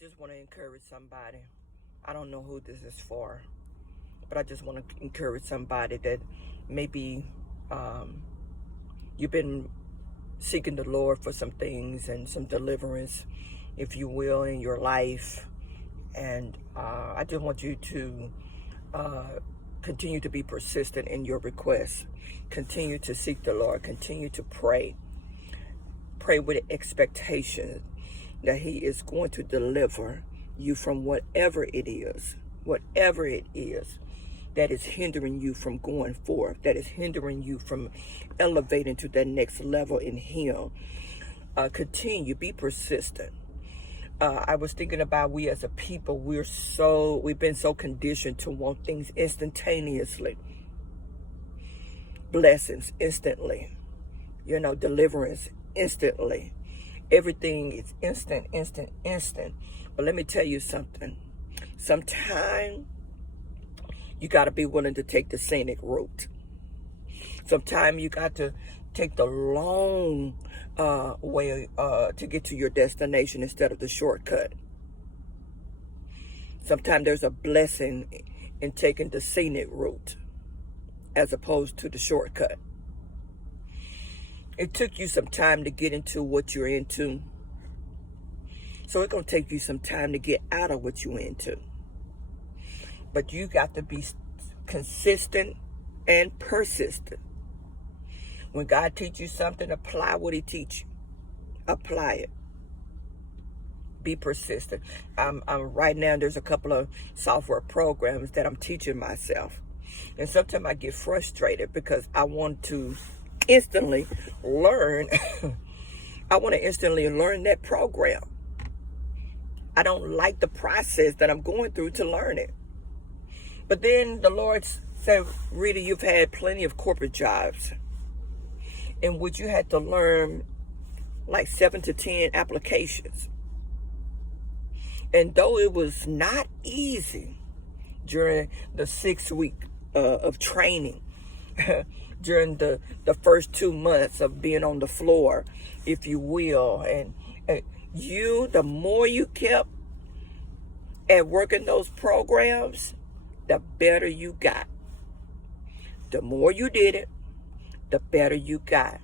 just want to encourage somebody. I don't know who this is for, but I just want to encourage somebody that maybe you've been seeking the Lord for some things and some deliverance, if you will, in your life. And I just want you to continue to be persistent in your requests. Continue to seek the Lord. Continue to pray. Pray with expectation that He is going to deliver you from whatever it is that is hindering you from going forth, that is hindering you from elevating to that next level in Him. Continue, be persistent. I was thinking about we as a people, we've been so conditioned to want things instantaneously, blessings instantly, deliverance instantly. Everything is instant. But let me tell you something. Sometimes you got to be willing to take the scenic route. Sometimes you got to take the long way to get to your destination instead of the shortcut. Sometimes there's a blessing in taking the scenic route as opposed to the shortcut. It took you some time to get into what you're into. So it's going to take you some time to get out of what you're into. But you got to be consistent and persistent. When God teaches you something, apply what He teaches you. Apply it. Be persistent. I'm right now, there's a couple of software programs that I'm teaching myself. And sometimes I get frustrated because I want to instantly learn. I want to instantly learn that program. I don't like the process that I'm going through to learn it. But then the Lord said, Rita, you've had plenty of corporate jobs in which you had to learn like 7 to 10 applications. And though it was not easy during the 6 week of training, during the first 2 months of being on the floor, if you will, and the more you kept at working those programs, the better you got. The more you did it, the better you got.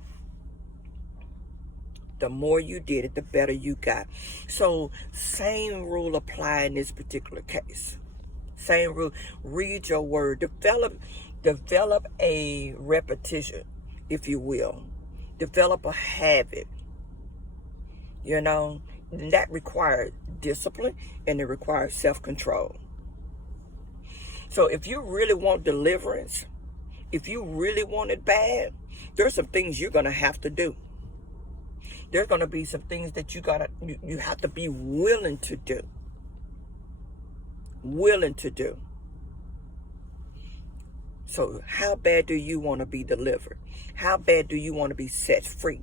The more you did it, the better you got. So same rule apply in this particular case. Same rule. Read your word. Develop a repetition, if you will. Develop a habit. And that requires discipline and it requires self-control. So if you really want deliverance, if you really want it bad, there's some things you're going to have to do. There's going to be some things that you have to be willing to do. Willing to do. So how bad do you want to be delivered? How bad do you want to be set free?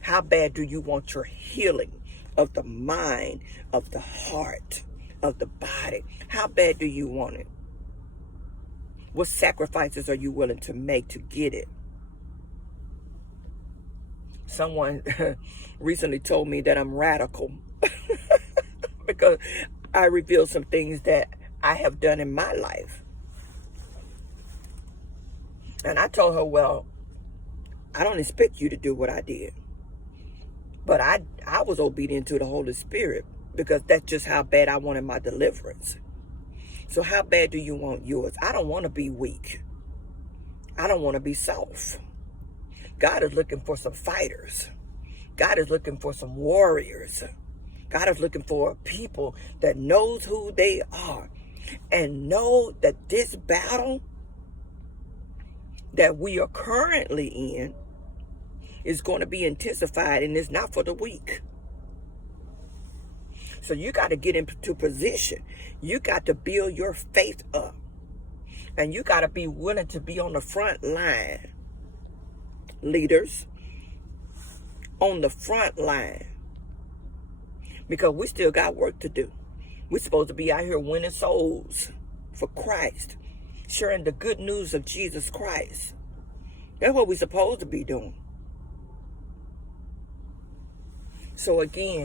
How bad do you want your healing of the mind, of the heart, of the body? How bad do you want it? What sacrifices are you willing to make to get it? Someone recently told me that I'm radical because I revealed some things that I have done in my life. And I told her, well, I don't expect you to do what I did. But I was obedient to the Holy Spirit because that's just how bad I wanted my deliverance. So how bad do you want yours? I don't want to be weak. I don't want to be soft. God is looking for some fighters. God is looking for some warriors. God is looking for people that knows who they are and know that this battle that we are currently in is going to be intensified, and it's not for the weak. So you got to get into position. You got to build your faith up. And you got to be willing to be on the front line. Leaders, on the front line. Because we still got work to do. We're supposed to be out here winning souls for Christ. Sharing the good news of Jesus Christ. That's what we're supposed to be doing. So again,